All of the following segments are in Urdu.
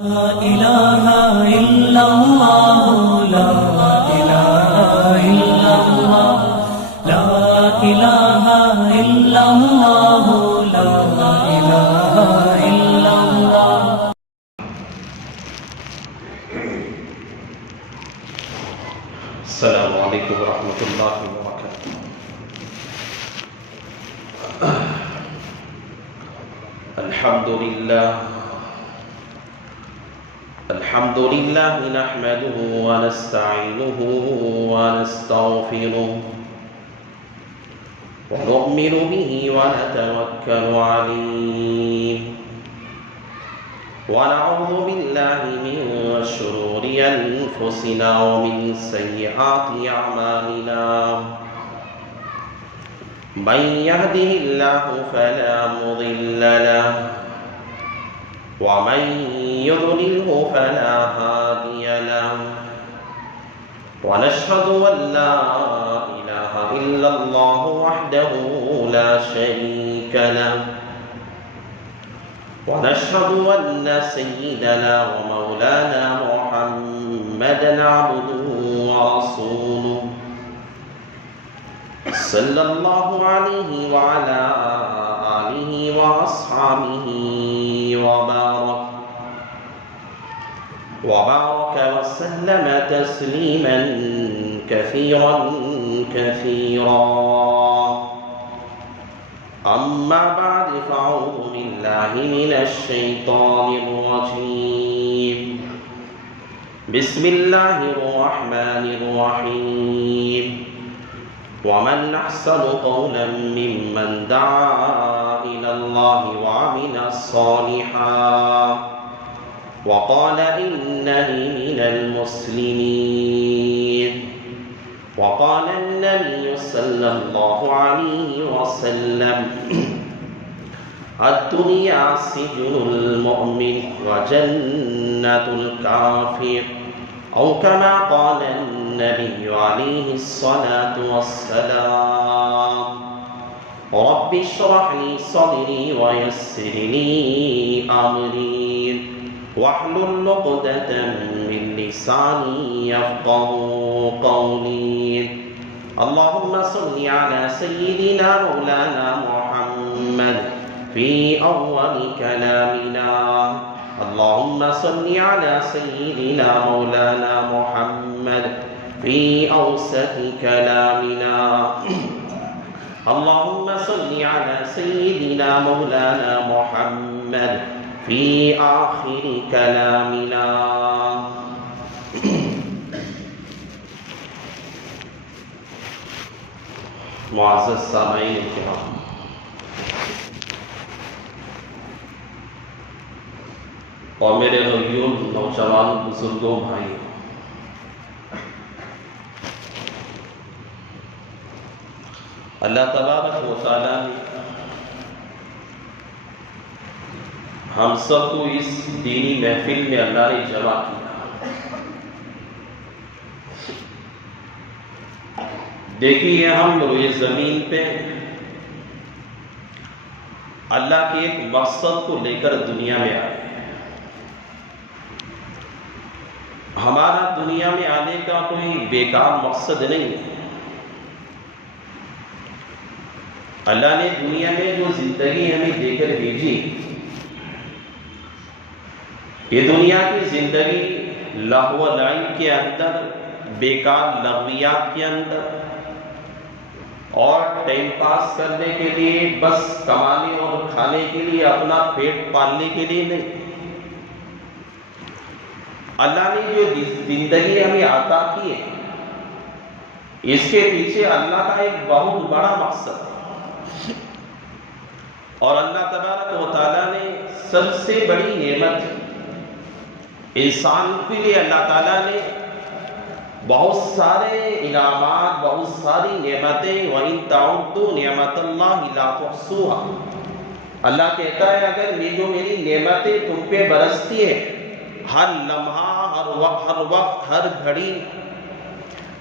لا إله إلا الله لا إله إلا الله لا إله إلا الله لا إله إلا الله. السلام عليكم ورحمة الله وبركاته. الحمد لله نحمده ونستعينه ونستغفره ونؤمن به ونتوكل عليه ونعوذ بالله من شرور أنفسنا ومن سيئات أعمالنا من يهده الله فلا مضل له ومن يضلله فلا هادي له ونشهد أن لا إله إلا الله وحده لا شريك له ونشهد أن سيدنا ومولانا محمدا عبده ورسوله صلى الله عليه وعلى آله وأصحابه وبارك وسلم تسليما كثيرا أما بعد فأعوذ بالله من الشيطان الرجيم بسم الله الرحمن الرحيم ومن أحسن قولا ممن دعا إلى الله وعمل صالحا وقال إنني من المسلمين وقال النبي صلى الله عليه وسلم الدنيا سجن المؤمن وجنة الكافر أو كما قال النبي عليه الصلاة والسلام رب اشرح لي صدري ويسر لي أمري واحلل عقدة من لساني يفقهوا قولي اللهم صل على سيدنا مولانا محمد في أول كلامنا اللهم صل على سيدنا مولانا محمد في أوسط كلامنا اللهم صل على سيدنا مولانا محمد في آخر كلامنا. معزز سامعین کرام، اور میرے غیور نوجوان بزرگوں بھائی، اللہ تبارک و تعالیٰ نے ہم سب کو اس دینی محفل میں اللہ نے جمع کیا. دیکھیے ہم روئے زمین پہ اللہ کے ایک مقصد کو لے کر دنیا میں آئے. ہمارا دنیا میں آنے کا کوئی بیکار مقصد نہیں ہے. اللہ نے دنیا میں جو زندگی ہمیں دے کر بھیجی، یہ دنیا کی زندگی لہو و لعب کے اندر، بیکار لغویات کے اندر اور ٹائم پاس کرنے کے لیے، بس کمانے اور کھانے کے لیے، اپنا پیٹ پالنے کے لیے نہیں. اللہ نے جو زندگی ہمیں عطا کی ہے، اس کے پیچھے اللہ کا ایک بہت بڑا مقصد ہے. اور اللہ تبارک و تعالیٰ نے سب سے بڑی نعمت انسان کے لیے اللہ تعالیٰ نے بہت سارے انعامات، بہت ساری نعمتیں، وَإِن تَعُدُّوا نِعْمَتَ اللَّهِ لَا تُحْصُوهَا. اللہ کہتا ہے اگر یہ جو میری نعمتیں تم پہ برستی ہیں، ہر لمحہ، ہر وقت، ہر گھڑی،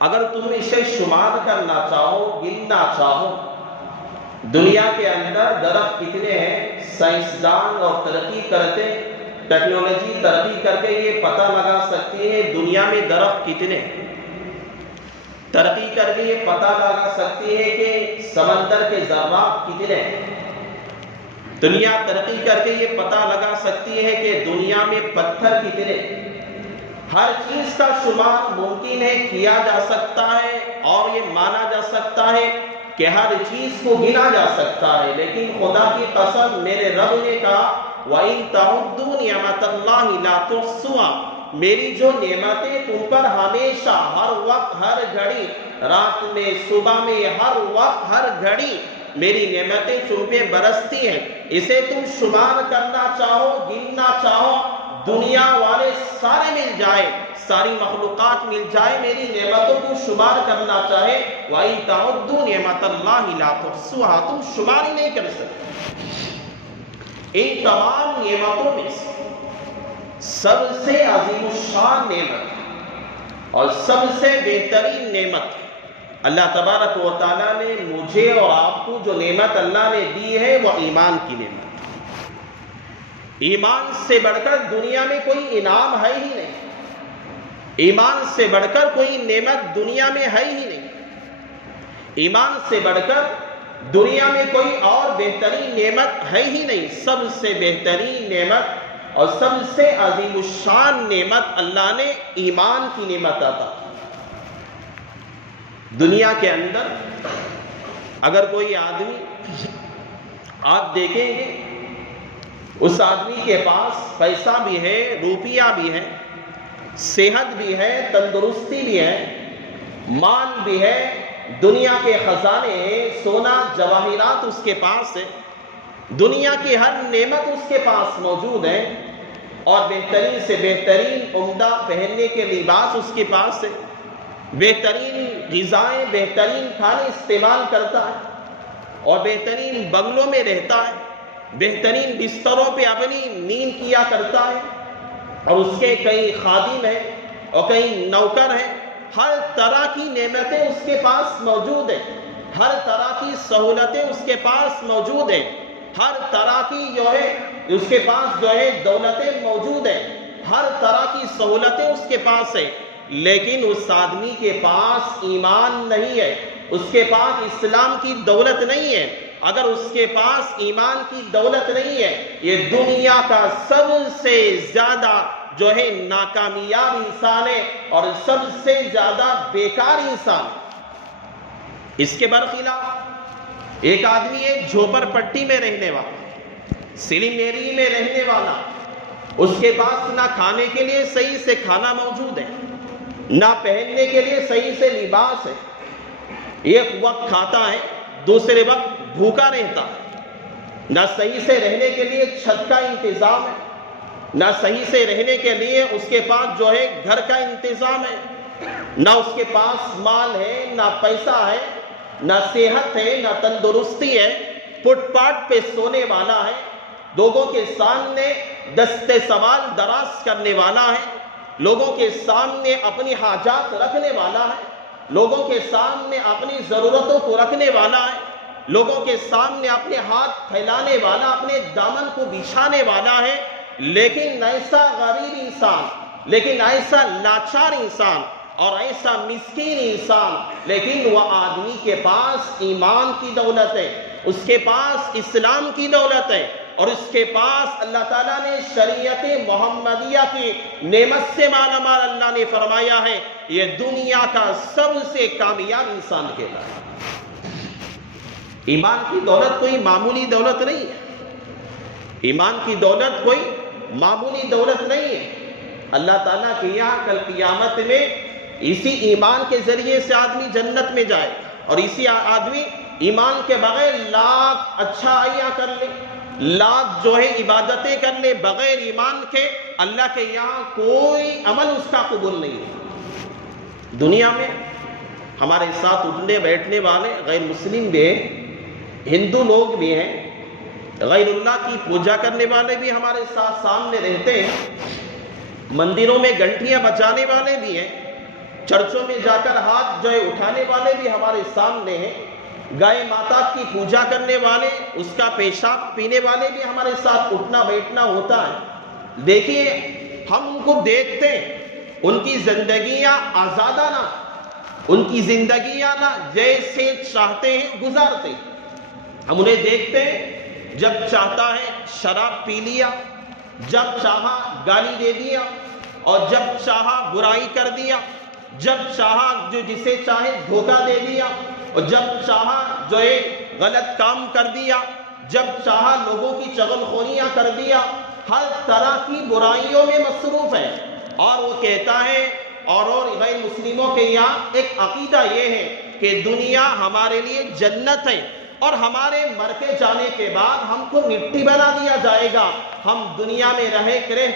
اگر تم اسے شمار کرنا چاہو، گننا چاہو، دنیا کے اندر درخت کتنے ہیں، سائنسدان اور ترقی کرتے ٹیکنالوجی ترقی کر کے یہ پتہ لگا سکتی ہے دنیا میں درخت کتنے، ترقی کر کے یہ پتہ لگا سکتی ہے کہ سمندر کے ذرات کتنے، دنیا ترقی کر کے یہ پتہ لگا سکتی ہے کہ دنیا میں پتھر کتنے، ہر چیز کا شمار ممکن ہے، کیا جا سکتا ہے، اور یہ مانا جا سکتا ہے کہ ہر چیز کو گنا جا سکتا ہے، لیکن خدا کی قسم میرے رب نے کہا وَإِن تَعُدُّوا نِعْمَتَ اللَّهِ لَا تُحْصُوهَا، میری جو نعمتیں تم پر ہمیشہ ہر وقت ہر گھڑی، رات میں صبح میں ہر وقت ہر گھڑی میری نعمتیں تم پہ برستی ہیں، اسے تم شمار کرنا چاہو، گننا چاہو، دنیا والے سارے مل جائے، ساری مخلوقات مل جائے، میری نعمتوں کو شمار کرنا چاہے وَإِن تَعُدُّوا نِعْمَتَ اللَّهِ لَا تُحْصُوهَا، تم شمار ہی نہیں کر سکتے۔ ان تمام نعمتوں میں سب سے عظیم الشان نعمت اور سب سے بہترین نعمت اللہ تبارک و تعالیٰ نے مجھے اور آپ کو جو نعمت اللہ نے دی ہے وہ ایمان کی نعمت۔ ایمان سے بڑھ کر دنیا میں کوئی انعام ہے ہی نہیں، ایمان سے بڑھ کر کوئی نعمت دنیا میں ہے ہی نہیں، ایمان سے بڑھ کر دنیا میں کوئی اور بہترین نعمت ہے ہی نہیں۔ سب سے بہترین نعمت اور سب سے عظیم الشان نعمت اللہ نے ایمان کی نعمت عطا۔ دنیا کے اندر اگر کوئی آدمی آپ دیکھیں گے اس آدمی کے پاس پیسہ بھی ہے، روپیہ بھی ہے، صحت بھی ہے، تندرستی بھی ہے، مال بھی ہے، دنیا کے خزانے ہیں، سونا جواہرات اس کے پاس ہے، دنیا کی ہر نعمت اس کے پاس موجود ہے، اور بہترین سے بہترین عمدہ پہننے کے لباس اس کے پاس ہے، بہترین غذائیں، بہترین کھانے استعمال کرتا ہے، اور بہترین بنگلوں میں رہتا ہے، بہترین بستروں پہ اپنی نیند کیا کرتا ہے، اور اس کے کئی خادم ہیں اور کئی نوکر ہیں، ہر طرح کی نعمتیں اس کے پاس موجود ہیں، ہر طرح کی سہولتیں اس کے پاس موجود ہیں، ہر طرح کی اس کے پاس دولتیں موجود ہیں، ہر طرح کی سہولتیں اس کے پاس ہیں، لیکن اس آدمی کے پاس ایمان نہیں ہے، اس کے پاس اسلام کی دولت نہیں ہے۔ اگر اس کے پاس ایمان کی دولت نہیں ہے، یہ دنیا کا سب سے زیادہ ناکامیاب انسان ہے اور سب سے زیادہ بیکار انسان۔ اس کے برخلاف ایک آدمی ایک جھوپڑ پٹی میں رہنے والا، سلم ایری میں رہنے والا، اس کے پاس نہ کھانے کے لیے صحیح سے کھانا موجود ہے، نہ پہننے کے لیے صحیح سے لباس ہے، ایک وقت کھاتا ہے، دوسرے وقت بھوکا رہتا ہے، نہ صحیح سے رہنے کے لیے چھت کا انتظام ہے، نہ صحیح سے رہنے کے لیے اس کے پاس گھر کا انتظام ہے، نہ اس کے پاس مال ہے، نہ پیسہ ہے، نہ صحت ہے، نہ تندرستی ہے، فٹ پاتھ پہ سونے والا ہے، لوگوں کے سامنے دستے سوال دراز کرنے والا ہے، لوگوں کے سامنے اپنی حاجات رکھنے والا ہے، لوگوں کے سامنے اپنی ضرورتوں کو رکھنے والا ہے، لوگوں کے سامنے اپنے ہاتھ پھیلانے والا، اپنے دامن کو بچھانے والا ہے، لیکن ایسا غریب انسان، لیکن ایسا لاچار انسان اور ایسا مسکین انسان، لیکن وہ آدمی کے پاس ایمان کی دولت ہے، اس کے پاس اسلام کی دولت ہے، اور اس کے پاس اللہ تعالیٰ نے شریعت محمدیہ کی نعمت سے مالا مال۔ اللہ نے فرمایا ہے یہ دنیا کا سب سے کامیاب انسان کہلاتا ہے۔ ایمان کی دولت کوئی معمولی دولت نہیں ہے، ایمان کی دولت کوئی معمولی دولت نہیں ہے۔ اللہ تعالیٰ کے یہاں کل قیامت میں اسی ایمان کے ذریعے سے آدمی جنت میں جائے، اور اسی آدمی ایمان کے بغیر لاکھ اچھائیاں کر لے، لاکھ عبادتیں کر لے، بغیر ایمان کے اللہ کے یہاں کوئی عمل اس کا قبول نہیں ہے۔ دنیا میں ہمارے ساتھ اٹھنے بیٹھنے والے غیر مسلم بھی ہیں، ہندو لوگ بھی ہیں، غیر اللہ کی پوجا کرنے والے بھی ہمارے ساتھ سامنے رہتے ہیں، مندروں میں گھنٹیاں بجانے والے بھی ہیں، چرچوں میں جا کر ہاتھ اٹھانے والے بھی ہمارے سامنے ہیں، گائے ماتا کی پوجا کرنے والے، اس کا پیشاب پینے والے بھی ہمارے ساتھ اٹھنا بیٹھنا ہوتا ہے، دیکھیے ہم ان کو دیکھتے ہیں، ان کی زندگیاں آزادانہ، ان کی زندگیاں نہ جیسے چاہتے ہیں گزارتے. ہم انہیں دیکھتے ہیں، جب چاہتا ہے شراب پی لیا، جب چاہا گالی دے دیا، اور جب چاہا برائی کر دیا، جب چاہا جو جسے چاہے دھوکہ دے دیا، اور جب چاہا جو ایک غلط کام کر دیا، جب چاہا لوگوں کی چغل خوریاں کر دیا، ہر طرح کی برائیوں میں مصروف ہے. اور وہ کہتا ہے، اور غیر مسلموں کے یہاں ایک عقیدہ یہ ہے کہ دنیا ہمارے لیے جنت ہے، اور ہمارے مر کے جانے کے بعد ہم کو مٹی بنا دیا جائے گا. ہم دنیا میں رہ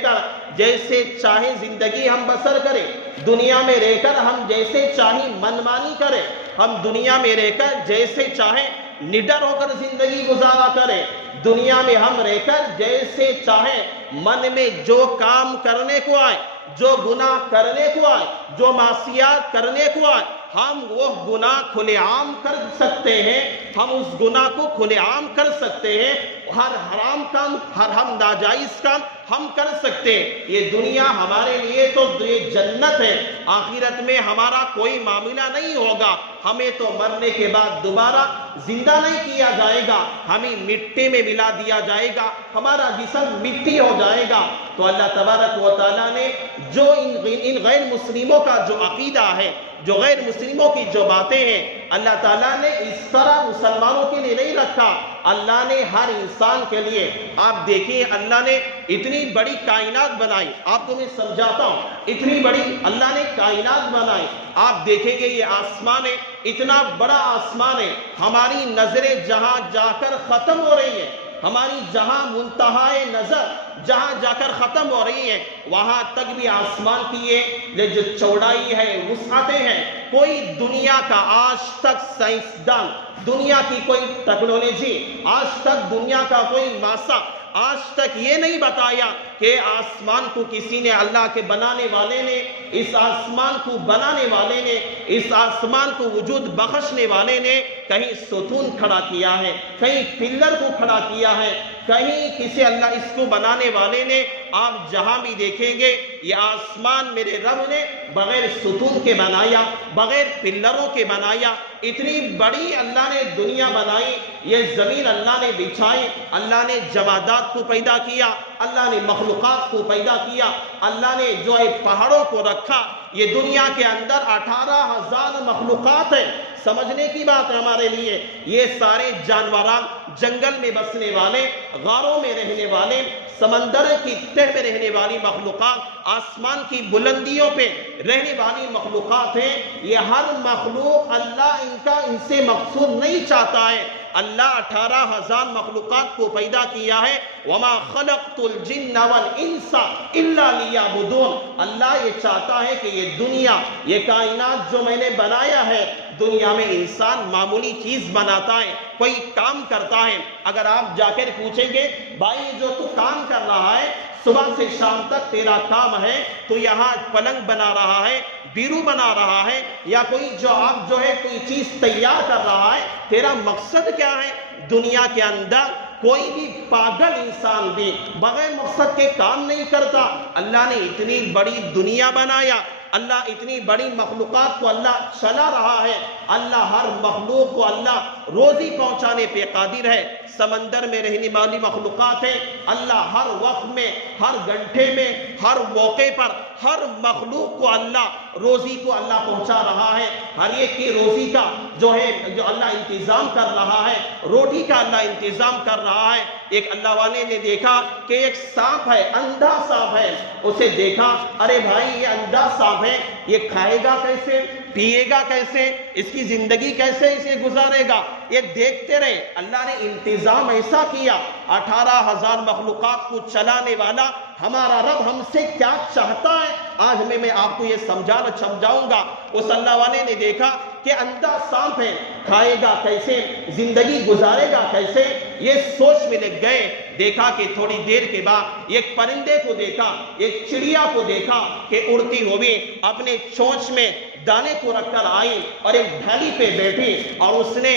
کر جیسے چاہے زندگی ہم بسر کریں، دنیا میں رہ کر ہم جیسے چاہے منمانی کریں، ہم دنیا میں رہ کر جیسے چاہے نڈر ہو کر زندگی گزارا کریں، دنیا میں ہم رہ کر جیسے چاہے من میں جو کام کرنے کو آئے، جو گناہ کرنے کو آئے، جو معصیات کرنے کو آئے، ہم وہ گناہ کھلے عام کر سکتے ہیں. ہم اس گناہ کو کھلے عام کر سکتے ہیں. ہر حرام کام، ہم ناجائز کام ہم کر سکتے ہیں. یہ دنیا ہمارے لیے تو یہ جنت ہے. آخرت میں ہمارا کوئی معاملہ نہیں ہوگا. ہمیں تو مرنے کے بعد دوبارہ زندہ نہیں کیا جائے گا، ہمیں مٹی میں ملا دیا جائے گا، ہمارا جسم مٹی ہو جائے گا. تو اللہ تبارک و تعالیٰ نے جو ان غیر مسلموں کا جو عقیدہ ہے، جو غیر مسلموں کی جو باتیں ہیں، اللہ تعالیٰ نے اس طرح مسلمانوں کے لیے نہیں رکھا. اللہ نے ہر انسان کے لیے، آپ دیکھیں اللہ نے اتنی بڑی کائنات بنائی. آپ کو میں سمجھاتا ہوں، اتنی بڑی اللہ نے کائنات بنائی. آپ دیکھیں گے یہ آسمان ہے، اتنا بڑا آسمان ہے، ہماری نظریں جہاں جا کر ختم ہو رہی ہیں، ہماری جہاں منتہائے نظر جہاں جا کر ختم ہو رہی ہے، وہاں تک بھی آسمان کی یہ جو چوڑائی ہے، وسعتیں ہیں، کوئی دنیا کا آج تک سائنسدان، دنیا کی کوئی ٹیکنالوجی، آج تک دنیا کا کوئی ناسا آج تک یہ نہیں بتایا کہ آسمان کو کسی نے، اللہ کے بنانے والے نے، اس آسمان کو بنانے والے نے، اس آسمان کو وجود بخشنے والے نے کہیں ستون کھڑا کیا ہے، کہیں پلر کو کھڑا کیا ہے، کہیں کسی اللہ اس کو بنانے والے نے. آپ جہاں بھی دیکھیں گے یہ آسمان میرے رب نے بغیر ستون کے بنایا، بغیر پلروں کے بنایا. اتنی بڑی اللہ نے دنیا بنائی، یہ زمین اللہ نے بچھائی، اللہ نے جمادات کو پیدا کیا، اللہ نے مخلوقات کو پیدا کیا، اللہ نے جو ہے پہاڑوں کو رکھا. یہ دنیا کے اندر 18,000 مخلوقات ہیں. سمجھنے کی بات ہے ہمارے لیے. یہ سارے جانوران، جنگل میں بسنے والے، غاروں میں رہنے والے، سمندر کی تہ میں رہنے والی مخلوقات، آسمان کی بلندیوں پہ رہنے والی مخلوقات ہیں. یہ ہر مخلوق اللہ ان سے مقصود نہیں چاہتا ہے. اللہ 18,000 مخلوقات کو پیدا کیا ہے. وَمَا خَلَقْتُ الْجِنَّ وَالْإِنسَ إِلَّا لِيَعْبُدُونَ. اللہ یہ چاہتا ہے کہ یہ دنیا، یہ کائنات جو میں نے بنایا ہے، دنیا میں انسان معمولی چیز بناتا ہے، کوئی کام کرتا ہے. اگر آپ جا کر پوچھیں گے بھائی جو تو کام کر رہا ہے، صبح سے شام تک تیرا کام ہے، تو یہاں پلنگ بنا رہا ہے، بیرو بنا رہا ہے، یا کوئی جو آپ جو ہے کوئی چیز تیار کر رہا ہے، تیرا مقصد کیا ہے؟ دنیا کے اندر کوئی بھی پاگل انسان بھی بغیر مقصد کے کام نہیں کرتا. اللہ نے اتنی بڑی دنیا بنایا، اللہ اتنی بڑی مخلوقات کو اللہ چلا رہا ہے. اللہ ہر مخلوق کو اللہ روزی پہنچانے پہ قادر ہے. سمندر میں رہنے والی مخلوقات ہیں، اللہ ہر وقت میں، ہر گھنٹے میں، ہر موقع پر ہر مخلوق کو اللہ روزی کو اللہ پہنچا رہا ہے. ہر ایک کی روزی کا جو ہے جو اللہ انتظام کر رہا ہے، روٹی کا اللہ انتظام کر رہا ہے. ایک اللہ والے نے دیکھا کہ ایک سانپ ہے، اندھا سانپ ہے. اسے دیکھا، ارے بھائی یہ اندھا سانپ ہے، یہ کھائے گا کیسے، پیے گا کیسے، اس کی زندگی کیسے اسے گزارے گا؟ یہ دیکھتے رہے. اللہ نے انتظام ایسا کیا. 18,000 مخلوقات کو چلانے والا ہمارا رب ہم سے کیا چاہتا ہے، آج میں آپ کو یہ سمجھاؤں گا. اس اللہ والے نے دیکھا کہ اندھا سانپ ہے، کھائے گا کیسے، زندگی گزارے گا کیسے. یہ سوچ میں لگ گئے. دیکھا کہ تھوڑی دیر کے بعد ایک پرندے کو دیکھا، ایک چڑیا کو دیکھا کہ اڑتی ہوئی اپنے چونچ میں دانے کو رکھ کر آئی اور ایک ڈھالی پہ بیٹھی اور اس نے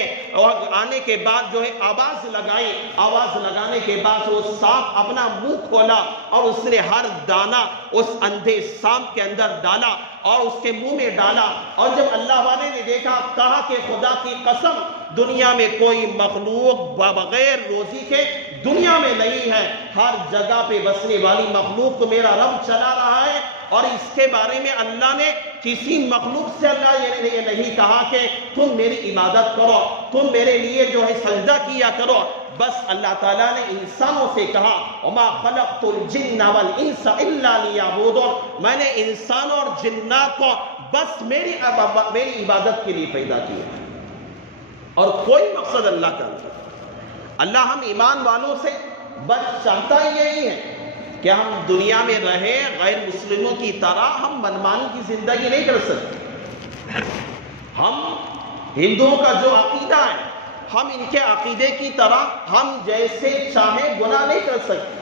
آنے کے بعد جو ہے آواز لگائی. آواز لگانے کے بعد وہ سانپ اپنا منہ کھولا اور اس نے ہر دانہ اس اندھے سانپ کے اندر ڈالا اور اس کے منہ میں ڈالا. اور جب اللہ والے نے دیکھا کہا کہ خدا کی قسم دنیا میں کوئی مخلوق بغیر روزی کے دنیا میں نہیں ہے. ہر جگہ پہ بسنے والی مخلوق کو میرا رب چلا رہا ہے. اور اس کے بارے میں اللہ نے کسی مخلوق سے اللہ یہ نہیں کہا کہ تم میری عبادت کرو, تم میرے لیے جو ہے سجدہ کیا کرو. بس اللہ تعالیٰ نے انسانوں سے کہا وَمَا خَلَقْتُ الْجِنَّ وَالْإِنسَ إِلَّا لِيَعْبُدُونِ, میں نے انسانوں اور جنات کو بس میری عبادت کے لیے پیدا کیا اور کوئی مقصد اللہ کا نہیں. اللہ ہم ایمان والوں سے بس چاہتا ہی یہی ہے کہ ہم دنیا میں رہیں غیر مسلموں کی طرح ہم منمانی کی زندگی نہیں کر سکتے. ہم ہندوؤں کا جو عقیدہ ہے ہم ان کے عقیدے کی طرح ہم جیسے چاہیں گناہ نہیں کر سکتے.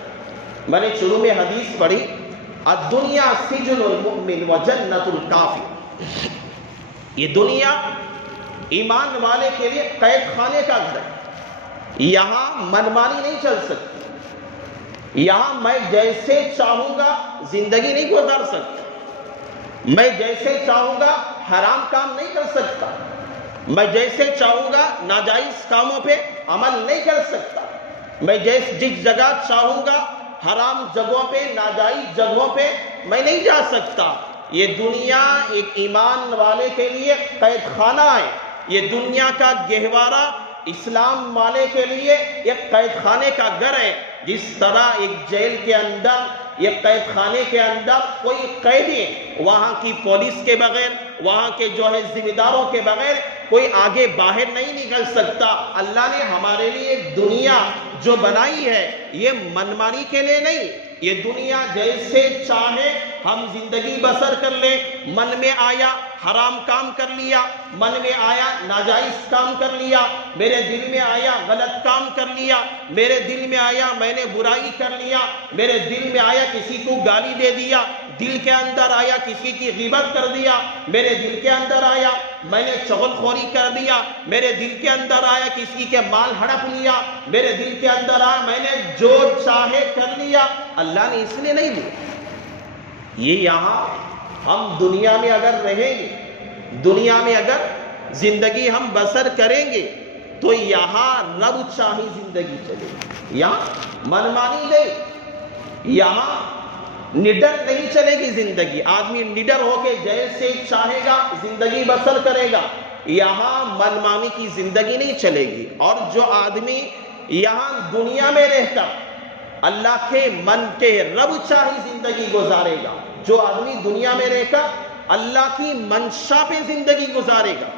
میں نے شروع میں حدیث پڑھی الدنیا سجن المؤمن وجنت الکافر, یہ دنیا ایمان والے کے لیے قید خانے کا گھر ہے. یہاں منمانی نہیں چل سکتی, یہاں میں جیسے چاہوں گا زندگی نہیں گزار سکتا, میں جیسے چاہوں گا حرام کام نہیں کر سکتا, میں جیسے چاہوں گا ناجائز کاموں پہ عمل نہیں کر سکتا, میں جس جگہ چاہوں گا حرام جگہوں پہ ناجائز جگہوں پہ میں نہیں جا سکتا. یہ دنیا ایک ایمان والے کے لیے قید خانہ ہے. یہ دنیا کا گہوارہ اسلام والے کے لیے ایک قید خانے کا گھر ہے. جس طرح ایک جیل کے اندر ایک قید خانے کے اندر کوئی قیدی وہاں کی پولیس کے بغیر وہاں کے جو ہے ذمہ داروں کے بغیر کوئی آگے باہر نہیں نکل سکتا. اللہ نے ہمارے لیے دنیا جو بنائی ہے یہ منمانی کے لیے نہیں, یہ دنیا جیسے چاہے ہم زندگی بسر کر لیں. من میں آیا حرام کام کر لیا, من میں آیا ناجائز کام کر لیا, میرے دل میں آیا غلط کام کر لیا, میرے دل میں آیا میں نے برائی کر لیا, میرے دل میں آیا کسی کو گالی دے دیا, دل کے اندر آیا کسی کی غیبت کر دیا, میرے دل کے اندر آیا میں نے چغل خوری کر دیا, میرے دل کے اندر آیا کسی کے مال ہڑپ لیا, میرے دل کے اندر آیا میں نے جو چاہے کر لیا. اللہ نے اس لیے نہیں لیا. یہ یہاں ہم دنیا میں اگر رہیں گے, دنیا میں اگر زندگی ہم بسر کریں گے تو یہاں رب چاہی زندگی چلے گی. یہاں منمانی نہیں, یہاں نڈر نہیں چلے گی زندگی. آدمی نڈر ہو کے جیسے چاہے گا زندگی بسر کرے گا. یہاں منمانی کی زندگی نہیں چلے گی. اور جو آدمی یہاں دنیا میں رہتا اللہ کے من کے رب چاہی زندگی گزارے گا, جو آدمی دنیا میں رہ کر اللہ کی منشا پہ زندگی گزارے گا,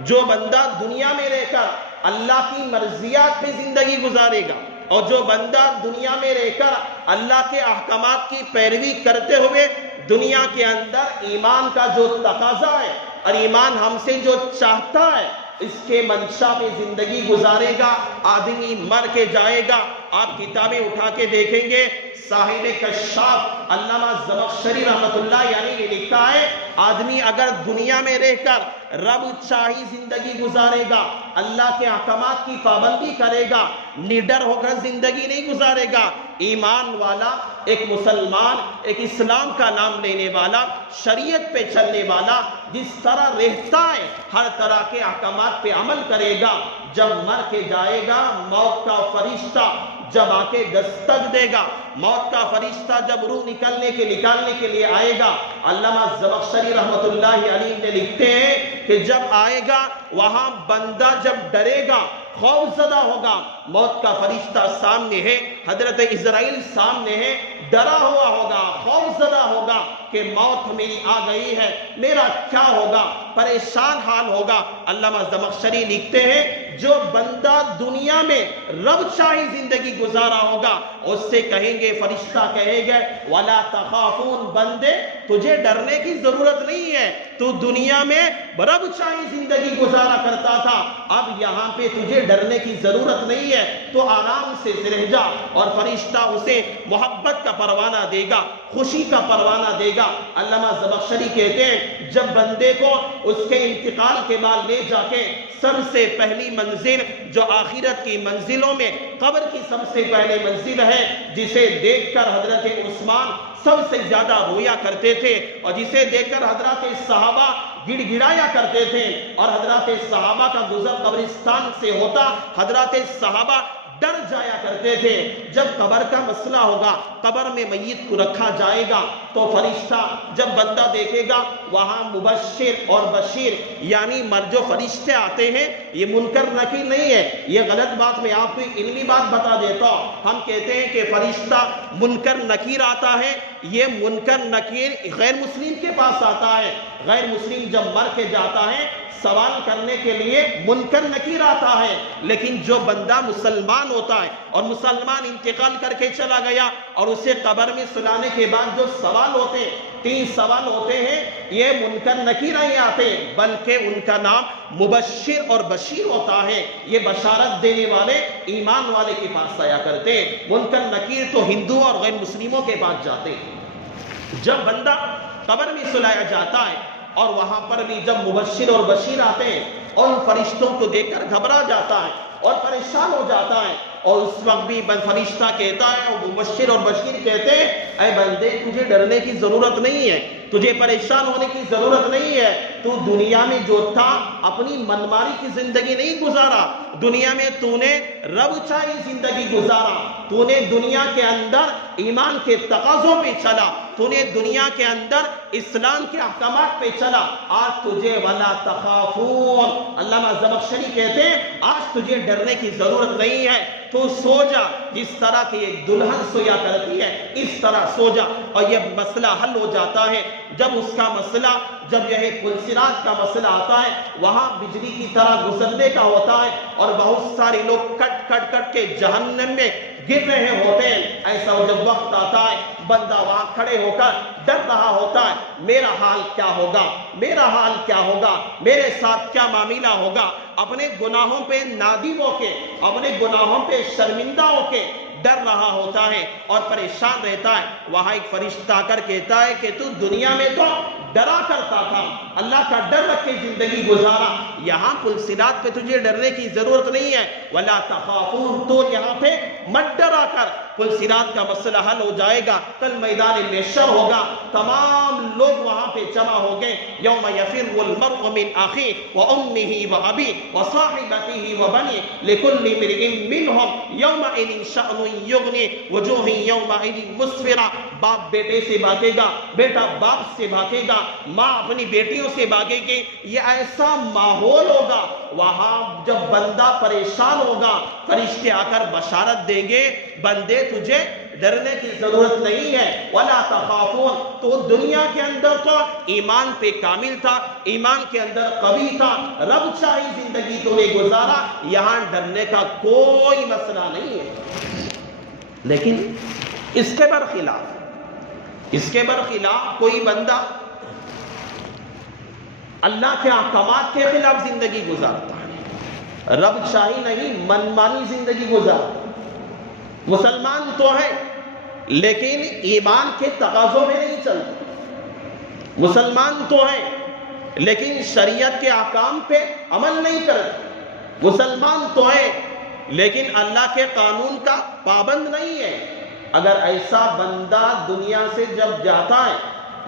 جو بندہ دنیا میں رہ کر اللہ کی مرضیات پہ زندگی گزارے گا, اور جو بندہ دنیا میں رہ کر اللہ کے احکامات کی پیروی کرتے ہوئے دنیا کے اندر ایمان کا جو تقاضا ہے اور ایمان ہم سے جو چاہتا ہے اس کے منشا پہ زندگی گزارے گا, آدمی مر کے جائے گا. آپ کتابیں اٹھا کے دیکھیں گے, صاحب کشاف علامہ زمخشری رحمت اللہ یعنی نے لکھا ہے آدمی اگر دنیا میں رہ کر رب چاہی زندگی گزارے گا, اللہ کے احکامات کی پابندی کرے گا, نڈر ہو کر زندگی نہیں گزارے گا, ایمان والا ایک مسلمان ایک اسلام کا نام لینے والا شریعت پہ چلنے والا جس طرح رہتا ہے ہر طرح کے احکامات پہ عمل کرے گا, جب مر کے جائے گا موت کا فرشتہ جب آ کے دستک دے گا, موت کا فرشتہ جب روح نکالنے کے لیے آئے گا, علامہ زمخشری رحمت اللہ علیہ نے لکھتے ہیں کہ جب آئے گا وہاں بندہ جب ڈرے گا خوف زدہ ہوگا, موت کا فرشتہ سامنے ہے, حضرت اسرائیل سامنے ہے, ڈرا ہوا ہوگا, خوف زدہ ہوگا کہ موت میری آ گئی ہے, میرا کیا ہوگا, پریشان حال ہوگا. علامہ زمخشری لکھتے ہیں جو بندہ دنیا میں رب چاہی زندگی گزارا ہوگا اس سے کہیں گے، فرشتہ کہیں گے وَلَا تَخَافُونَ، بندے تجھے ڈرنے کی ضرورت نہیں ہے، تو دنیا میں رب چاہی زندگی گزارا کرتا تھا، اب یہاں پہ تجھے ڈرنے کی ضرورت نہیں ہے، تو آرام سے رہ جا۔ اور فرشتہ اسے محبت کا پروانہ دے گا، خوشی کا پروانہ دے گا۔ علامہ زمخشری کہتے ہیں جب بندے کو اس کے انتقال کے بعد لے جا کے سب سے پہلی منزل جو آخرت کی منزلوں میں قبر کی سب سے پہلی منزل ہے، جسے دیکھ کر حضرت عثمان سب سے زیادہ رویا کرتے تھے، اور جسے دیکھ کر حضرات صحابہ گڑ گڑایا کرتے تھے، اور حضرات صحابہ کا گزر قبرستان سے ہوتا، حضرات صحابہ ڈر جایا کرتے تھے۔ جب قبر کا مسئلہ ہوگا، قبر میں میت کو رکھا جائے گا، تو فرشتہ جب بندہ دیکھے گا وہاں مبشر اور بشیر یعنی جو فرشتے آتے ہیں یہ منکر نکیر نہیں ہے، یہ غلط بات، میں آپ کو علمی بات بتا دیتا ہوں۔ ہم کہتے ہیں کہ فرشتہ منکر نکیر آتا ہے، یہ منکر نکیر غیر مسلم کے پاس آتا ہے۔ غیر مسلم جب مر کے جاتا ہے سوال کرنے کے لیے منکر نکیر آتا ہے، لیکن جو بندہ مسلمان ہوتا ہے اور مسلمان انتقال کر کے چلا گیا اور اسے قبر میں سلانے کے بعد جو سوال ہوتے ہیں، 3 سوال ہوتے ہیں، یہ منکر نکیر نہیں آتے، بلکہ ان کا نام مبشر اور بشیر ہوتا ہے۔ یہ بشارت دینے والے ایمان والے کے پاس آیا کرتے ہیں، منکر نکیر تو ہندو اور غیر مسلموں کے پاس جاتے ہیں۔ جب بندہ قبر میں سلایا جاتا ہے اور وہاں پر بھی جب مبشر اور بشیر آتے ہیں اور ان فرشتوں کو دیکھ کر گھبرا جاتا ہے اور پریشان ہو جاتا ہے، اور اس وقت بھی فرشتہ کہتا ہے اور مبشر اور بشیر کہتے ہیں اے بندے تجھے ڈرنے کی ضرورت نہیں ہے، تجھے پریشان ہونے کی ضرورت نہیں ہے، تو دنیا میں جو تھا اپنی منمانی کی زندگی نہیں گزارا، دنیا میں تو نے رب چاہی زندگی گزارا، تو نے دنیا کے اندر ایمان کے تقاضوں پہ چلا، تو نے دنیا کے اندر اسلام کے احکامات پہ چلا، آج تجھے وَلَا تَخَافُونَ، علامہ زمخشری کہتے ہیں آج تجھے ڈرنے کی ضرورت نہیں ہے، تو سو جا، جس طرح کی ایک دلہن سویا کرتی ہے اس طرح سو جا، اور یہ مسئلہ حل ہو جاتا ہے۔ جب اس کا مسئلہ، جب یہ پلسرات کا مسئلہ آتا ہے، وہاں بجلی کی طرح گزرنے کا ہوتا ہے اور بہت سارے لوگ کٹ کٹ کٹ کے جہنم میں گر رہے ہوتے ہیں، ایسا جب وقت آتا ہے بندہ وہاں کھڑے ہو کر ڈر رہا ہوتا ہے، میرا حال کیا ہوگا، میرا حال کیا ہوگا، میرے ساتھ کیا معاملہ ہوگا، اپنے گناہوں پہ نادم ہو کے، اپنے گناہوں پہ شرمندہ ہو کے ڈر رہا ہوتا ہے اور پریشان رہتا ہے۔ وہاں ایک فرشتہ آ کر کہتا ہے کہ تو دنیا میں تو ڈرا کرتا تھا، اللہ کا ڈر رکھ کے زندگی گزارا، یہاں پلسرات پہ تجھے ڈرنے کی ضرورت نہیں ہے، وَلَا تَخَافُونَ، تو یہاں پہ مت ڈرا کر، پلسرات کا مسئلہ حل ہو جائے گا، کل میدان محشر ہوگا، تمام لوگ وہاں پہ جمع ہو گئے، یوم یفر المرء من اخیہ وامہ وابیہ وصاحبتہ وبنیہ لکل امرئ منہم یومئذ شأن یغنیہ وجوہ یومئذ مسفرہ، باپ بیٹے سے بھاگے گا، بیٹا باپ سے بھاگے گا، ماں اپنی بیٹیوں سے بھاگے گی، یہ ایسا ماحول ہوگا، وہاں جب بندہ پریشان ہوگا فرشتے آ کر بشارت دیں گے بندے تجھے ڈرنے کی ضرورت نہیں ہے، وَلَا تَخَافُونَ، تو دنیا کے اندر تو ایمان پہ کامل تھا، ایمان کے اندر قوی تھا، رب چاہی زندگی تو نے گزارا، یہاں ڈرنے کا کوئی مسئلہ نہیں ہے۔ لیکن اس کے برخلاف کوئی بندہ اللہ کے احکامات کے خلاف زندگی گزارتا ہے، رب چاہی نہیں منمانی زندگی گزارتا، مسلمان تو ہے لیکن ایمان کے تقاضوں میں نہیں چلتا، مسلمان تو ہے لیکن شریعت کے احکام پہ عمل نہیں کرتا، مسلمان تو ہے لیکن اللہ کے قانون کا پابند نہیں ہے۔ اگر ایسا بندہ دنیا سے جب جاتا ہے،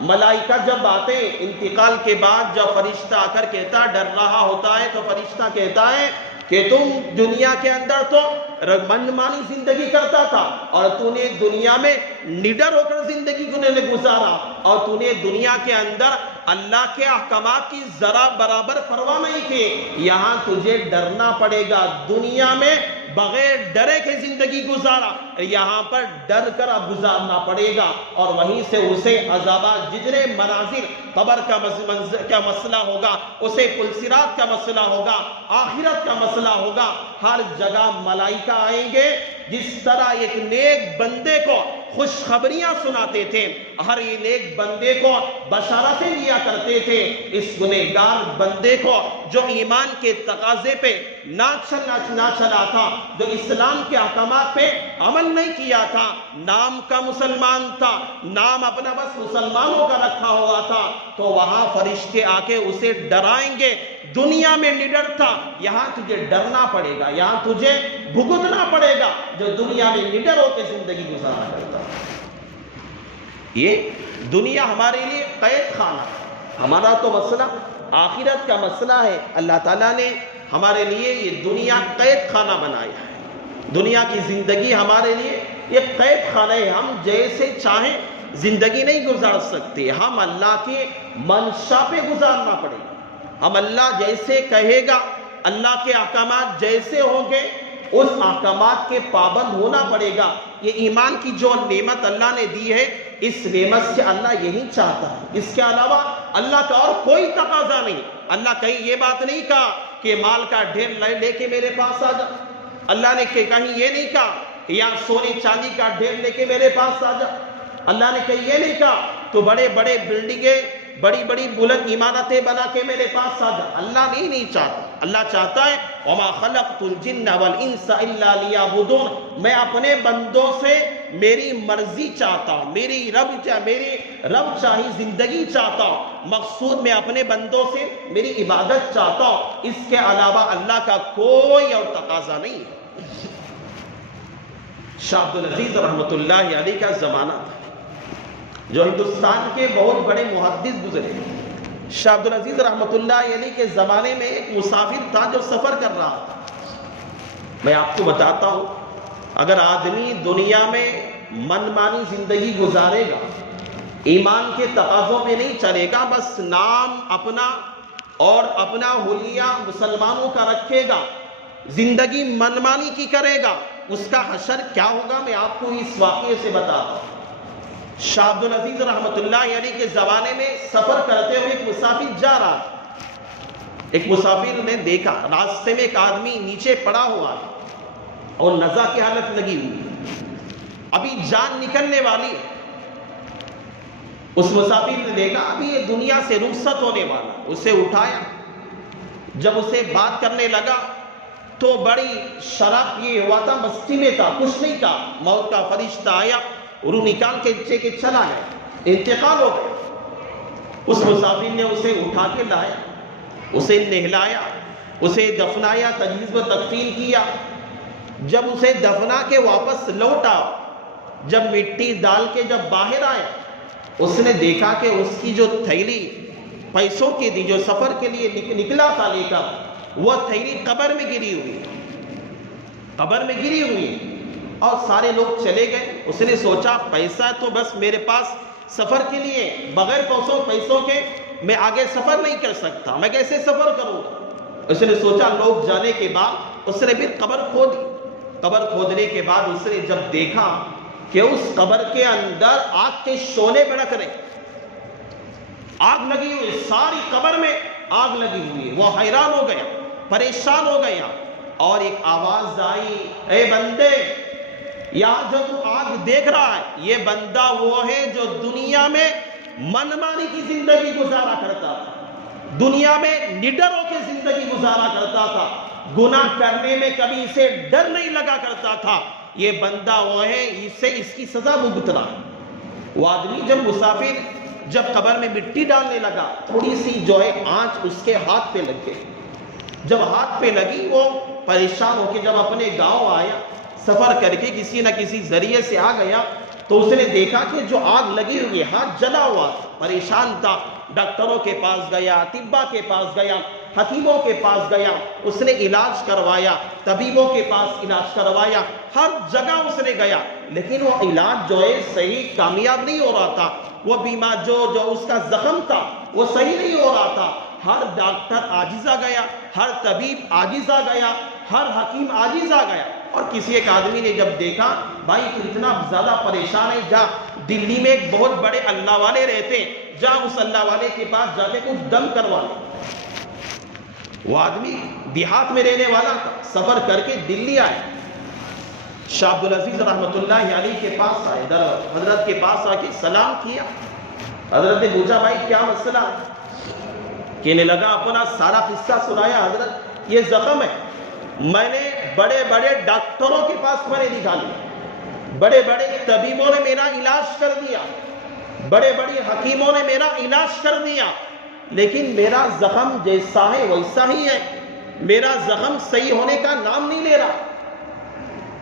ملائکہ جب آتے ہیں انتقال کے بعد، جب فرشتہ آ کر کہتا ڈر رہا ہوتا ہے تو فرشتہ کہتا ہے کہ تم دنیا کے اندر تو منمانی زندگی کرتا تھا اور تو نے دنیا میں نڈر ہو کر زندگی گزارا، اور تو نے دنیا کے اندر اللہ کے احکامات کی ذرا برابر پرواہ نہیں کی، یہاں تجھے ڈرنا پڑے گا، دنیا میں بغیر ڈرے کے زندگی گزارا، یہاں پر ڈر کر اب گزارنا پڑے گا، اور وہیں سے اسے عذابات جتنے مناظر قبر کا مسئلہ ہوگا، اسے پلسرات کا مسئلہ ہوگا، آخرت کا مسئلہ ہوگا، ہر جگہ ملائکہ آئیں گے۔ جس طرح ایک نیک بندے کو خوشخبریاں سناتے تھے، ہر نیک بندے کو بشارتیں دیا کرتے تھے، اس گنہگار بندے کو جو ایمان کے تقاضے پہ نہ چلا تھا، جو اسلام کے احکامات پہ عمل نہیں کیا تھا، نام کا مسلمان تھا، نام اپنا بس مسلمانوں کا رکھا ہوا تھا، تو وہاں فرشتے آ کے اسے ڈرائیں گے۔ دنیا میں نڈر تھا، یہاں تجھے ڈرنا پڑے گا، یہاں تجھے بھگتنا پڑے گا جو دنیا میں نڈر ہو کے زندگی گزارا کرتا۔ یہ دنیا ہمارے لیے قید خانہ، ہمارا تو مسئلہ آخرت کا مسئلہ ہے۔ اللہ تعالیٰ نے ہمارے لیے یہ دنیا قید خانہ بنایا ہے، دنیا کی زندگی ہمارے لیے یہ قید خانہ ہے۔ ہم جیسے چاہیں زندگی نہیں گزار سکتے، ہم اللہ کے منشا پہ گزارنا پڑے گا، ہم اللہ جیسے کہے گا، اللہ کے احکامات جیسے ہوں گے اس احکامات کے پابند ہونا پڑے گا۔ یہ ایمان کی جو نعمت اللہ نے دی ہے، اس نعمت سے اللہ یہی چاہتا ہے، اس کے علاوہ اللہ کا اور کوئی تقاضا نہیں۔ اللہ کہیں یہ بات نہیں کہا کہ مال کا ڈھیر لے کے میرے پاس آ جا، اللہ نے کہیں یہ نہیں کہا یا سونے چاندی کا ڈھیر لے کے میرے پاس آ جا، اللہ نے کہیں یہ نہیں کہا تو بڑے بڑے بلڈنگیں، بڑی بڑی بلند عمارتیں بنا کے میرے پاس آ جا۔ اللہ نہیں چاہتا، اللہ چاہتا ہے وَمَا خَلَقْتُ الْجِنَّ وَالْإِنسَ إِلَّا لِيَعْبُدُونَ، میں اپنے بندوں سے میری مرضی چاہتا ہوں، میری رب چاہی زندگی چاہتا ہوں، مقصود میں اپنے بندوں سے میری عبادت چاہتا ہوں، اس کے علاوہ اللہ کا کوئی اور تقاضا نہیں ہے۔ شاہ عبدالعزیز رحمۃ اللہ علیہ کا زمانہ تھا، جو ہندوستان کے بہت بڑے محدث گزرے۔ شاہ عبدالعزیز رحمۃ اللہ علیہ کے زمانے میں ایک مسافر تھا جو سفر کر رہا تھا۔ میں آپ کو بتاتا ہوں، اگر آدمی دنیا میں من مانی زندگی گزارے گا، ایمان کے تقاضوں میں نہیں چلے گا، بس نام اپنا اور اپنا حلیہ مسلمانوں کا رکھے گا، زندگی من مانی کی کرے گا، اس کا حشر کیا ہوگا میں آپ کو اس واقعے سے بتاتا ہوں۔ شاہ عبدالعزیز رحمۃ اللہ علیہ کے زمانے میں سفر کرتے ہوئے ایک مسافر جا رہا تھا۔ ایک مسافر نے دیکھا راستے میں ایک آدمی نیچے پڑا ہوا ہے اور نزا کی حالت لگی ہوئی، ابھی جان نکلنے والی ہے۔ اس مسافر نے دیکھا ابھی یہ دنیا سے رخصت ہونے والا، اسے اٹھایا، جب اسے بات کرنے لگا تو بڑی شراب یہ ہوا تھا، مستی میں تھا، کچھ نہیں کہا، موت کا فرشتہ آیا، روح نکال کے چلا گیا، انتقال ہو گیا۔ اس مسافر نے اسے اٹھا کے لایا، اسے نہلایا، اسے دفنایا، تجہیز و تکفین کیا۔ جب اسے دفنا کے واپس لوٹا، جب مٹی ڈال کے جب باہر آیا، اس نے دیکھا کہ اس کی جو تھیلی پیسوں کی تھی، جو سفر کے لیے نکلا تھا لے کر، وہ تھیلی قبر میں گری ہوئی، قبر میں گری ہوئی، اور سارے لوگ چلے گئے۔ اس نے سوچا پیسہ تو بس میرے پاس سفر کے لیے، بغیر پیسوں کے میں آگے سفر نہیں کر سکتا، میں کیسے سفر کروں گا۔ اس نے سوچا لوگ جانے کے بعد اس نے پھر قبر کھودی۔ قبر کھودنے کے بعد اس نے جب دیکھا کہ اس قبر کے اندر آگ کے شعلے بھڑک رہے، آگ لگی ہوئی، ساری قبر میں آگ لگی ہوئی، وہ حیران ہو گیا، پریشان ہو گیا، اور ایک آواز آئی، اے بندے، یہاں جو تو آگ دیکھ رہا ہے، یہ بندہ وہ ہے جو دنیا میں من مانی کی زندگی گزارا کرتا تھا، دنیا میں نڈر ہو کے زندگی گزارا کرتا تھا، گناہ کرنے میں کبھی اسے ڈر نہیں لگا کرتا تھا، یہ بندہ وہ ہے، اسے اس کی سزا بھگتنا۔ وہ آدمی جب مسافر جب قبر میں مٹی ڈالنے لگا، تھوڑی سی جو ہے آنچ اس کے ہاتھ پہ لگ گئی، جب ہاتھ پہ لگی وہ پریشان ہو کے جب اپنے گاؤں آیا، سفر کر کے کسی نہ کسی ذریعے سے آ گیا، تو اس نے دیکھا کہ جو آگ لگی ہوئی، ہاتھ جلا ہوا، پریشان تھا، ڈاکٹروں کے پاس گیا، طباء کے پاس گیا، حکیموں کے پاس گیا، اس نے علاج کروایا، طبیبوں کے پاس علاج کروایا، ہر جگہ اس نے گیا، لیکن وہ علاج جو ہے صحیح کامیاب نہیں ہو رہا تھا، وہ بیمار جو اس کا زخم تھا وہ صحیح نہیں ہو رہا تھا، ہر ڈاکٹر عاجز آ گیا، ہر طبیب عاجز آ گیا، ہر حکیم عاجز آ گیا، اور کسی ایک آدمی نے جب دیکھا بھائی تو اتنا زیادہ پریشان ہے، جا دلی میں ایک بہت بڑے اللہ والے رہتے ہیں، جا اس اللہ والے کے پاس جا کے کچھ دم کروا لے۔ وہ آدمی دیہات میں رہنے والا تھا، سفر کر کے دلی آئے، شاہ عبدالعزیز رحمۃ اللہ علیہ کے پاس آئے، حضرت کے پاس آ کے سلام کیا۔ حضرت نے پوچھا بھائی کیا مسئلہ ہے؟ کہنے لگا اپنا سارا قصہ سنایا، حضرت یہ زخم ہے، میں نے بڑے بڑے ڈاکٹروں کے پاس میں نے دکھا لیا، بڑے بڑے طبیبوں نے میرا علاج کر دیا، بڑے بڑے حکیموں نے میرا علاج کر دیا، لیکن میرا زخم جیسا ہے ویسا ہی ہے، میرا زخم صحیح ہونے کا نام نہیں لے رہا۔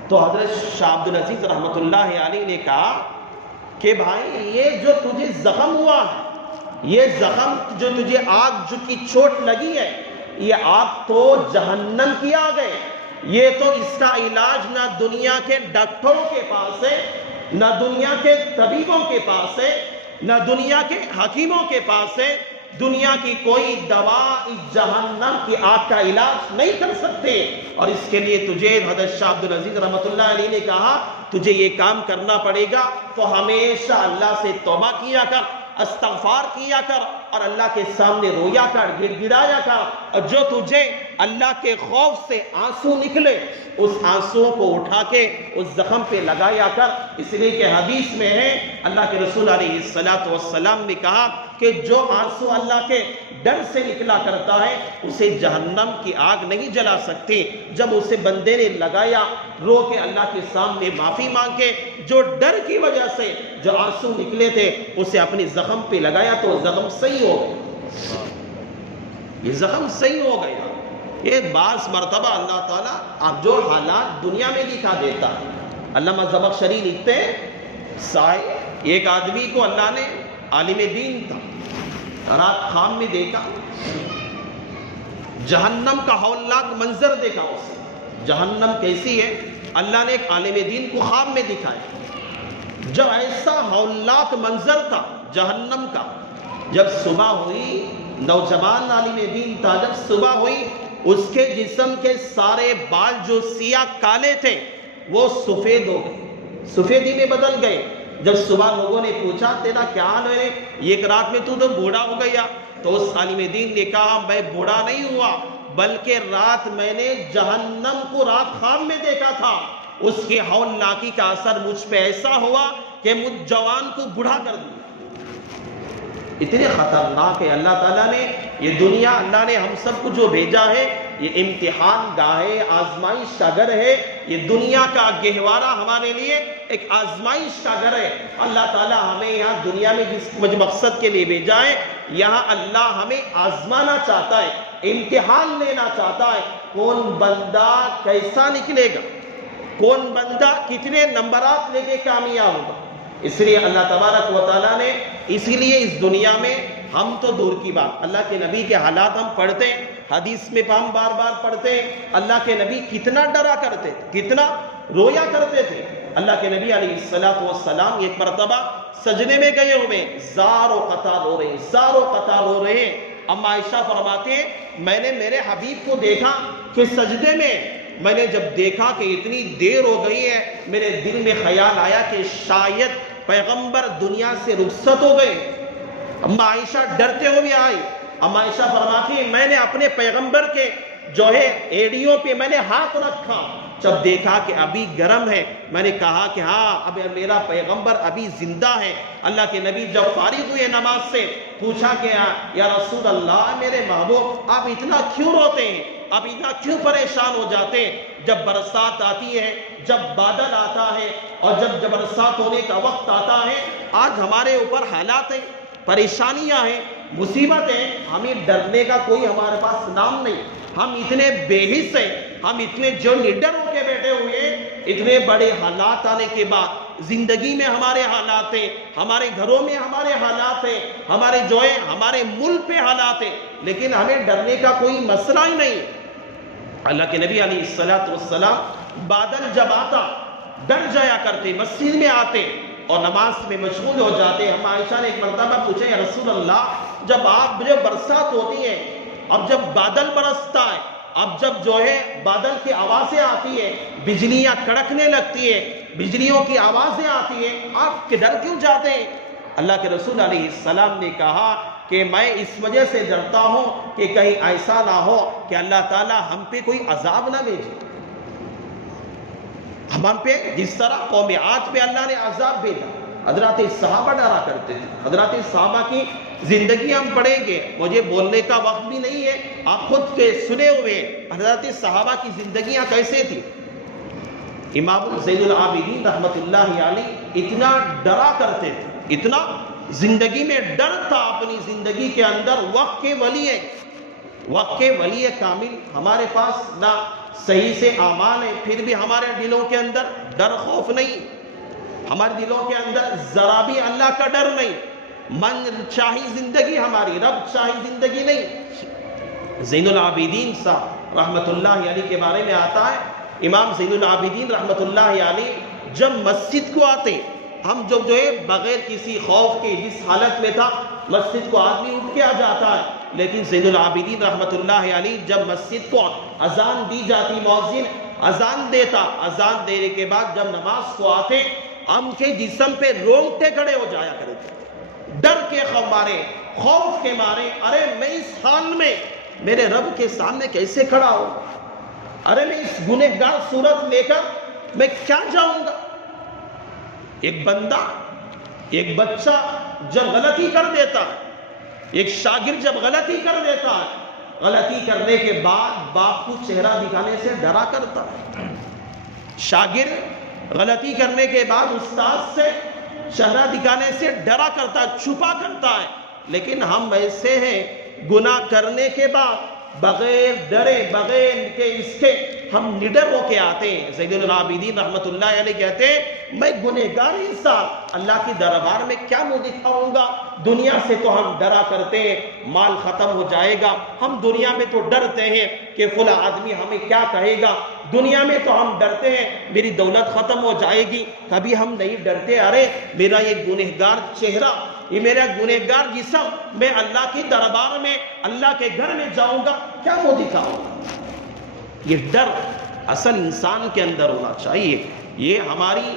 تو حضرت شاہ عبدالعزیز رحمۃ اللہ علیہ نے کہا کہ بھائی یہ جو تجھے زخم ہوا ہے، یہ زخم جو تجھے آگ کی چوٹ لگی ہے، یہ آگ تو جہنم کی آگ ہے، یہ تو اس کا علاج نہ دنیا کے ڈاکٹروں کے پاس ہے، نہ دنیا کے طبیبوں کے پاس ہے، نہ دنیا کے حکیموں کے پاس ہے، دنیا کی کوئی دوا اس جہنم کی آگ کا علاج نہیں کر سکتے۔ اور اس کے لیے تجھے حضرت شاہ عبدالعزیز رحمۃ اللہ علیہ نے کہا تجھے یہ کام کرنا پڑے گا، تو ہمیشہ اللہ سے توبہ کیا کر، استغفار کیا کر، اور اللہ کے سامنے رویا کر، گڑ گڑایا کر، اور جو تجھے اللہ کے خوف سے آنسو نکلے اس آنسو کو اٹھا کے اس زخم پہ لگایا کر۔ اس لیے کہ حدیث میں ہے اللہ کے رسول علیہ السلام نے کہا کہ جو آنسو اللہ کے ڈر سے نکلا کرتا ہے اسے جہنم کی آگ نہیں جلا سکتی۔ جب اسے بندے نے لگایا، رو کے اللہ کے سامنے معافی مانگ کے، جو ڈر کی وجہ سے جو آنسو نکلے تھے اسے اپنی زخم پہ لگایا تو زخم صحیح ہو گیا، یہ زخم صحیح ہو گیا۔ یہ بعض مرتبہ اللہ تعالیٰ اب جو حالات دنیا میں دکھا دیتا ہے۔ علامہ زمخشری لکھتے ہیں سائے ایک آدمی کو اللہ نے عالم دین تھا، رات خواب میں دیکھا، جہنم کا ہولناک منظر دیکھا، اسے جہنم کیسی ہے اللہ نے ایک عالم دین کو خواب میں دکھایا۔ جب ایسا ہولناک منظر تھا جہنم کا، جب صبح ہوئی، نوجوان عالم دین تھا، جب صبح ہوئی اس کے جسم کے سارے بال جو سیاہ کالے تھے وہ سفید ہو گئے، سفیدی میں بدل گئے۔ جب صبح لوگوں نے پوچھا تیرا کیا حال ہے، ایک رات میں تو بوڑھا ہو گیا، تو اس عالم دین نے کہا میں بوڑھا نہیں ہوا، بلکہ رات میں نے جہنم کو رات خواب میں دیکھا تھا، اس کے ہولناکی کا اثر مجھ پہ ایسا ہوا کہ مجھ جوان کو بوڑھا کر دیا۔ اتنے خطرناک ہے۔ اللہ تعالیٰ نے یہ دنیا، اللہ نے ہم سب کو جو بھیجا ہے یہ امتحان گاہ ہے، آزمائش کا گھر ہے۔ یہ دنیا کا گہوارہ ہمارے لیے ایک آزمائش کا گھر ہے۔ اللہ تعالیٰ ہمیں یہاں دنیا میں جس مقصد کے لیے بھیجا ہے، یہاں اللہ ہمیں آزمانا چاہتا ہے، امتحان لینا چاہتا ہے، کون بندہ کیسا نکلے گا، کون بندہ کتنے نمبرات لے کے کامیاب ہوگا۔ اس لیے اللہ تبارک و تعالیٰ نے اسی لیے اس دنیا میں، ہم تو دور کی بات، اللہ کے نبی کے حالات ہم پڑھتے ہیں، حدیث میں ہم بار بار پڑھتے ہیں، اللہ کے نبی کتنا ڈرا کرتے تھے، کتنا رویا کرتے تھے۔ اللہ کے نبی علیہ السلام ایک مرتبہ سجدے میں گئے ہوئے، زار و قطار ہو رہے ہیں، زار و قطار ہو رہے ہیں۔ اما عائشہ فرماتے ہیں میں نے میرے حبیب کو دیکھا کہ سجدے میں نے جب دیکھا کہ اتنی دیر ہو گئی ہے، میرے دل میں خیال آیا کہ شاید پیغمبر دنیا سے رخصت ہو گئے۔ اما عائشہ ڈرتے ہوئے آئی۔ اما عائشہ فرماتی ہیں میں نے اپنے پیغمبر کے جو ہے ایڑیوں پہ میں نے ہاتھ رکھا، جب دیکھا کہ ابھی گرم ہے، میں نے کہا کہ ہاں اب میرا پیغمبر ابھی زندہ ہے۔ اللہ کے نبی جب فارغ ہوئے نماز سے، پوچھا کہ یا رسول اللہ، میرے محبوب آپ اتنا کیوں روتے ہیں، آپ اتنا کیوں پریشان ہو جاتے ہیں؟ جب برسات آتی ہے، جب بادل آتا ہے، اور جب برسات ہونے کا وقت آتا ہے، آج ہمارے اوپر حالات ہیں، پریشانیاں ہیں، مصیبتیں، ہمیں ڈرنے کا کوئی ہمارے پاس نام نہیں۔ ہم اتنے بے حس ہیں، ہم اتنے جو نڈر ہو کے بیٹھے ہوئے ہیں، اتنے بڑے حالات آنے کے بعد زندگی میں ہمارے حالات ہیں، ہمارے گھروں میں ہمارے حالات ہیں، ہمارے جو ہے ہمارے ملک پہ حالات ہیں، لیکن ہمیں ڈرنے کا کوئی مسئلہ ہی نہیں۔ اللہ کے نبی علیہ السلام بادل جب آتا ڈر جایا کرتے، مسجد میں آتے اور نماز میں مشغول ہو جاتے۔ ہم عائشہ نے ایک مرتبہ پوچھا یا رسول اللہ، جب آپ جو برسات ہوتی ہے اور جب بادل برستا ہے اب جب جو ہے بادل کی آوازیں آتی ہے، بجلیاں کڑکنے لگتی ہے، بجلیوں کی آوازیں آتی ہیں، آپ کے ڈر کیوں جاتے ہیں؟ اللہ کے رسول علیہ السلام نے کہا کہ میں اس وجہ سے ڈرتا ہوں کہ کہیں ایسا نہ ہو کہ اللہ تعالیٰ ہم پہ کوئی عذاب نہ بھیجے، ہم پہ جس طرح قوم عاد پہ اللہ نے عذاب بھیجا۔ حضرات صحابہ ڈرا کرتے تھے، حضرات صحابہ کی زندگی ہم پڑھیں گے، مجھے بولنے کا وقت بھی نہیں ہے، آپ خود کے سنے ہوئے حضرات صحابہ کی زندگیاں کیسے تھی۔ امام زین العابدین رحمت اللہ علیہ اتنا ڈرا کرتے تھے، اتنا زندگی میں ڈر تھا اپنی زندگی کے اندر۔ وقت کے ولی کامل ہمارے پاس نہ صحیح سے اعمال ہے، پھر بھی ہمارے دلوں کے اندر ڈر خوف نہیں، ہمارے دلوں کے اندر ذرا بھی اللہ کا ڈر نہیں، من چاہی زندگی ہماری، رب چاہی زندگی نہیں۔ زین العابدین صاحب رحمت اللہ علیہ کے بارے میں آتا ہے، امام زین العابدین رحمت اللہ علیہ جب مسجد کو آتے، ہم جو ہے بغیر کسی خوف کے جس حالت میں تھا، مسجد کو آدمی اٹھ کے آ جاتا ہے، لیکن زین العابدین رحمت اللہ علیہ جب مسجد کو اذان دی جاتی، مؤذن اذان دیتا، اذان دینے کے بعد جب نماز کو آتے، ہم کے جسم پہ رونگٹے کھڑے ہو جایا کرتے، ڈر کے مارے، خوف کے مارے، ارے میں اس حال میں میرے رب کے سامنے کیسے کھڑا ہوں، ارے میں اس گنہگار صورت لے کر میں کیا جاؤں گا۔ ایک بندہ، ایک بچہ جب غلطی کر دیتا ہے، ایک شاگرد جب غلطی کر دیتا ہے، غلطی کرنے کے بعد باپ کو چہرہ دکھانے سے ڈرا کرتا ہے، شاگرد غلطی کرنے کے بعد استاد سے چہرہ دکھانے سے ڈرا کرتا ہے، چھپا کرتا ہے، لیکن ہم ایسے ہیں گناہ کرنے کے بعد بغیر ڈرے، بغیر کہ اس کے ہم نڈر ہو کے آتے ہیں۔ زین العابدین رحمت اللہ علیہ کہتے ہیں میں گنہگار انسان اللہ کی دربار میں کیا منہ دکھاؤں گا، دنیا سے تو ہم ڈرا کرتے ہیں مال ختم ہو جائے گا، ہم دنیا میں تو ڈرتے ہیں کہ فلاں آدمی ہمیں کیا کہے گا، دنیا میں تو ہم ڈرتے ہیں میری دولت ختم ہو جائے گی، کبھی ہم نہیں ڈرتے ارے میرا یہ گنہگار چہرہ، یہ میرا گنہگار جسم، میں اللہ کی دربار میں اللہ کے گھر میں جاؤں گا کیا منہ دکھاؤں گا۔ یہ ڈر اصل انسان کے اندر ہونا چاہیے، یہ ہماری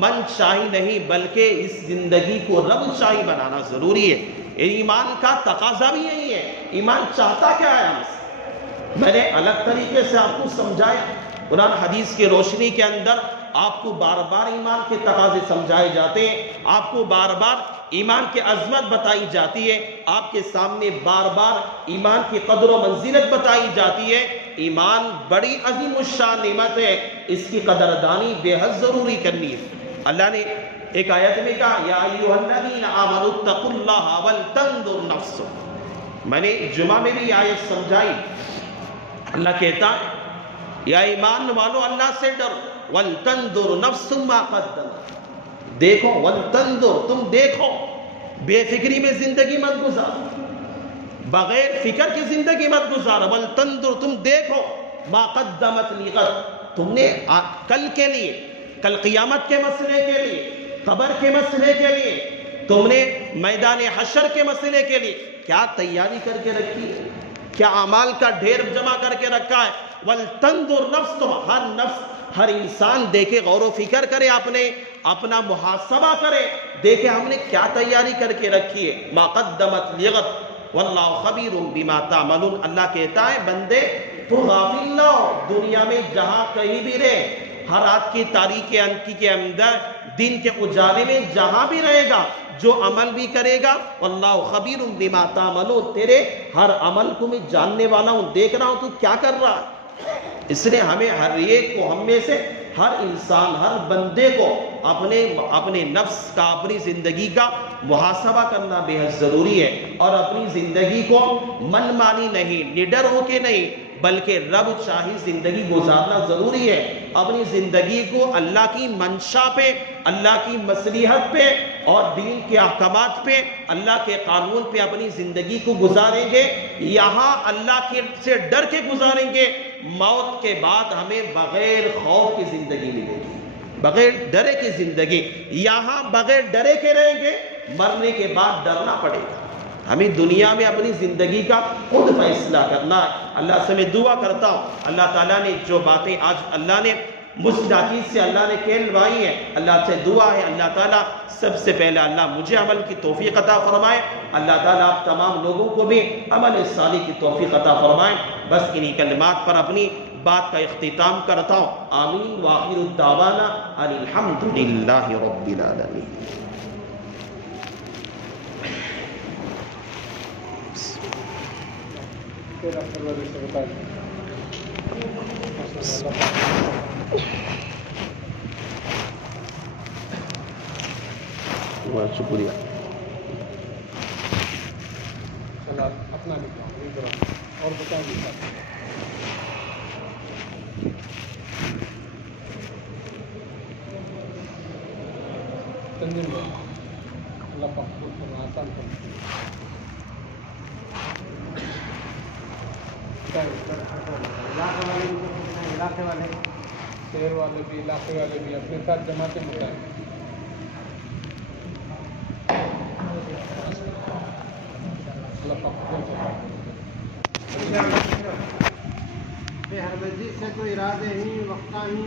من چاہی نہیں بلکہ اس زندگی کو رب چاہی بنانا ضروری ہے۔ ایمان کا تقاضا بھی یہی ہے، ایمان چاہتا کیا ہے ہم سے؟ میں نے الگ طریقے سے آپ کو سمجھایا، قرآن حدیث کی روشنی کے اندر آپ کو بار بار ایمان کے تقاضے سمجھائے جاتے ہیں، آپ کو بار بار ایمان کی عظمت بتائی جاتی ہے، آپ کے سامنے بار بار ایمان کی قدر و منزلت بتائی جاتی ہے۔ ایمان بڑی عظیم الشان نعمت ہے، اس کی قدردانی بے حد ضروری کرنی ہے۔ اللہ نے ایک آیت میں کہا یا ایھا الذین آمنوا اتقوا اللہ ولتنظر نفس، میں نے جمعہ میں بھی آیت سمجھائی، اللہ کہتا ہے یا ایمان والو اللہ سے ڈرو، وَلْتَنْظُرْ نَفْسٌ مَا قَدَّمَتْ، دیکھو، وَلْتَنْظُرْ تم دیکھو، بے فکری میں زندگی مت گزار، بغیر فکر کی زندگی مت گزار، وَلْتَنْظُرْ تم دیکھو مَا قَدَّمَتْ لِغَدْ، تم نے کل کے لیے، کل قیامت کے مسئلے کے لیے، قبر کے مسئلے کے لیے، تم نے میدان حشر کے مسئلے کے لیے کیا تیاری کر کے رکھی ہے، کیا اعمال کا ڈھیر جمع کر کے رکھا ہے۔ وَلْتَنْظُرْ نَفْسٌ، ہر نفس، ہر انسان دیکھے، غور و فکر کرے، اپنا محاسبہ کرے، دیکھے ہم نے کیا تیاری کر کے رکھی ہے۔ مَا قَدَّمَتْ لِغَدْ وَاللَّهُ خَبِيرٌ بِمَا تَعْمَلُونَ، اللہ کہتا ہے بندے تو غافل نہ ہو، دنیا میں جہاں کہیں بھی رہے، ہر رات کی تاریکی انکی کے اندر، دن کے اجالے میں جہاں بھی رہے گا، جو عمل بھی کرے گا، واللہ خبیر بما تعملون، تیرے ہر عمل کو میں جاننے والا ہوں، دیکھ رہا ہوں تو کیا کر رہا ہے۔ اس لیے ہمیں ہر ایک کو، ہم میں سے ہر انسان، ہر بندے کو اپنے نفس کا، اپنی زندگی کا محاسبہ کرنا بے حد ضروری ہے، اور اپنی زندگی کو من مانی نہیں، نڈر ہو کے نہیں، بلکہ رب چاہی زندگی گزارنا ضروری ہے۔ اپنی زندگی کو اللہ کی منشا پہ، اللہ کی مصلحت پہ اور دین کے احکامات پہ، اللہ کے قانون پہ اپنی زندگی کو گزاریں گے، یہاں اللہ سے ڈر کے گزاریں گے، موت کے بعد ہمیں بغیر خوف کی زندگی ملے گی، بغیر ڈرے کی زندگی۔ یہاں بغیر ڈرے کے رہیں گے، مرنے کے بعد ڈرنا پڑے گا۔ ہمیں دنیا میں اپنی زندگی کا خود فیصلہ کرنا ہے۔ اللہ سے میں دعا کرتا ہوں، اللہ تعالیٰ نے جو باتیں آج اللہ نے مجھ ناچیز سے اللہ نے کہلوائی ہیں، اللہ سے دعا ہے اللہ تعالیٰ سب سے پہلے اللہ مجھے عمل کی توفیق عطا فرمائے، اللہ تعالیٰ آپ تمام لوگوں کو بھی عمل صالح کی توفیق عطا فرمائے۔ بس انہی کلمات پر اپنی بات کا اختتام کرتا ہوں۔ آمین وآخر الدعوانا ان الحمد للہ رب العالمین۔ بہت شکریہ۔ اپنا اور بتائیں گے تنظیم اللہ پاک کو آسان علاقے والے شہر والے بھی علاقے والے بھی اپنے ساتھ جماعتیں بتائیں۔ اللہ پاک ہر مسجد سے تو ارادے ہی وقتہ ہی